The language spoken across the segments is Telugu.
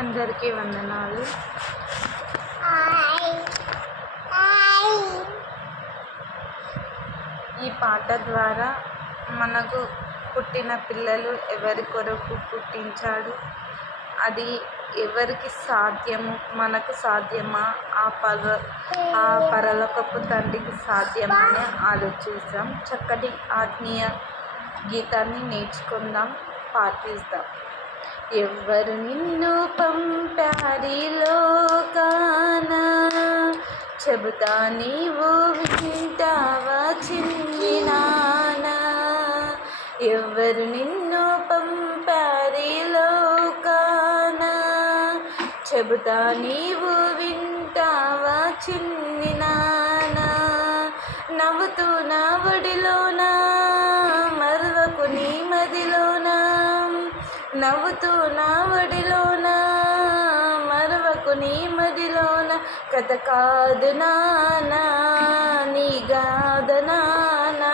అందరికీ వందనాలు. ఈ పాట ద్వారా మనకు పుట్టిన పిల్లలు ఎవరి కొరకు పుట్టించాడు, అది ఎవరికి సాధ్యము, మనకు సాధ్యమా, ఆ పరలోకపు తండ్రికి సాధ్యమని ఆలోచిస్తాం. చక్కటి ఆత్మీయ గీతాన్ని నేర్చుకుందాం, పాటిస్తాం. ఎవరు నిన్ను పంపారి లోకాన, చెబుతా నీవు వింటావా చిన్ని నాన్న. ఎవరు నిన్ను పంపారి లోకాన, చెబుతా నీవు వింటావా చిన్ని నాన్న. నవ్వుతూ నా ఒడిలోన మరువకు నీ మదిలోన, నవ్వుతూ నా ఒడిలోన మరువకు నీ మదిలోన. కథ కాదు నానా నీ గాథ నానా,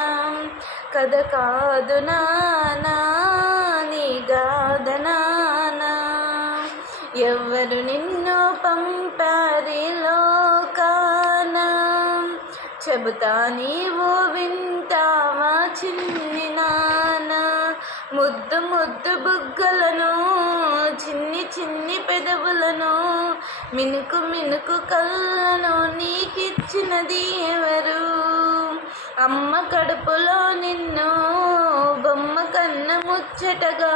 కథ కాదు నానా నీ గాథ నానా. ఎవరు నిన్ను పంపారి లోకాన, చెబుతా నీవు వింటావా చిన్ని నాన్న. ముద్దు ముద్దు బుగ్గలను, చిన్ని చిన్ని పెదవులను, మినుకు మినుకు కళ్ళను నీకిచ్చినది ఎవరు? అమ్మ కడుపులో నిన్ను బొమ్మ కన్న ముచ్చటగా,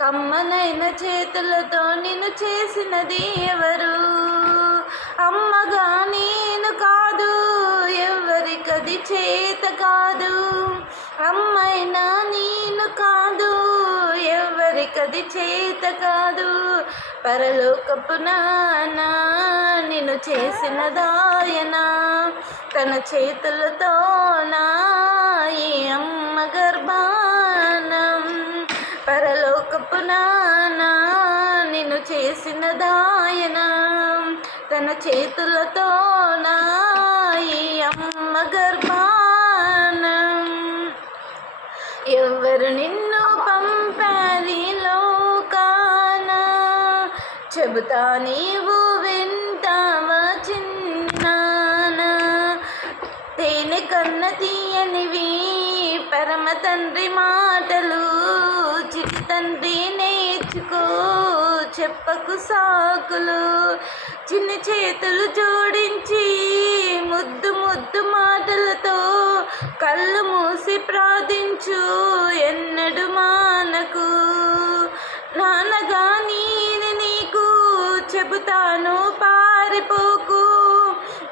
కమ్మనైన చేతులతో నిన్ను చేసినది ఎవరు? అమ్మగా నేను కాదు, ఎవరికది చేత కాదు. అమ్మైనా నేను కాదు, ఎవరికది చేత కాదు. పరలోకపు నాన్న నిన్ను చేసిన దాయన, తన చేతులతోనా ఈ అమ్మ గర్భానం. పరలోకపు నాన్న నిన్ను చేసిన దాయన, తన చేతులతోనా ఈ అమ్మ గర్భానం. ఎవరు నిన్ను పంపారి లోకాన, చెబుతా నీవు వింటావా చిన్నాన. తేనె కన్న తీయనివి పరమ తండ్రి మాటలు, చిటి తండ్రి నేర్చుకో చెప్పకు సాకులు. చిన్న చేతులు జోడించి ముద్దు ముద్దు మాటలతో కళ్ళు మూసి ప్రార్థించు ఎన్నడు మానకు. నాన్నగా నేను నీకు చెబుతాను పారిపోకు,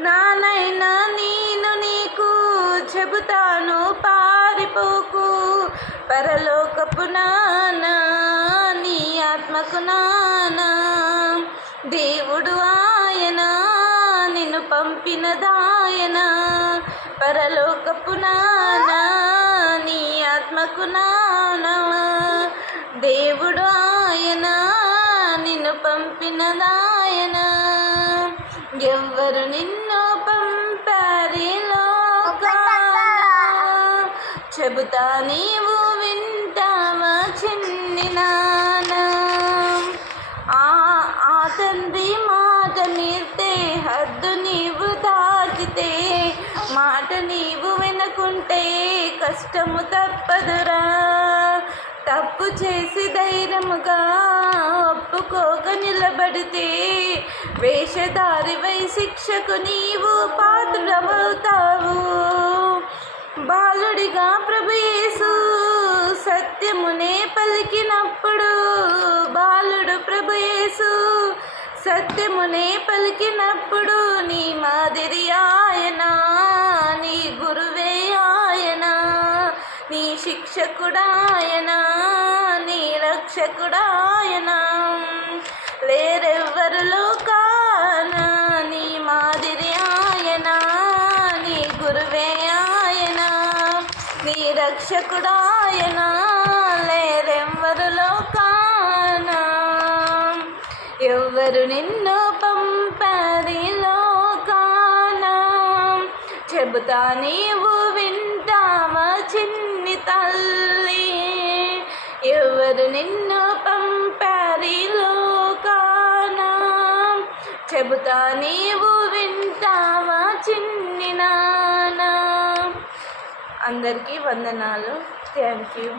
నానైనా నేను నీకు చెబుతాను పారిపోకు. పరలోకపు నాన్న నీ ఆత్మకు నాన్న, దేవుడు ఆయన నిన్ను పంపిన దాయన. పరలోకపు నాన్న నీ ఆత్మకు నాన్న, దేవుడు ఆయన నిన్ను పంపిన దాయన. ఎవ్వరు నిన్ను పంపారి లోకాన, చెబుతా నీవు వింటావా చిన్ని నాన్న. ఆ తండ్రి మాట మీరితే, హద్దు నీవు దాటితే, మాట నీవు వినకుంటే కష్టము తప్పదురా. తప్పు చేసి ధైర్యముగా ఒప్పుకోక నిలబడితే, వేషధారివై శిక్షకు నీవు పాత్రుడవుతావు. బాలుడిగా ప్రభు యేసు సత్యమునే పలికినప్పుడు, బాలుడు ప్రభు యేసు సత్యమునే పలికినప్పుడు, నీ మాదిరి ఆయన, నీ గురువే ఆయన, నీ శిక్షకుడాయన, నీ రక్షకుడాయన. లేరెవ్వరు లోకాన నీ మాదిరి ఆయన, నీ గురువే ఆయన, నీ రక్షకుడాయన. లేరెవ్వరు లోకాన. ఎవ్వరు నిన్ను పంపారి లోకాన, చెబుతా నీవు వింటావా చిన్ని తల్లి. ఎవరు నిన్ను పంపారి లోకా చెబుతా నీవు వింటావా చిన్ని నాన్న. అందరికీ వందనాలు. Thank you.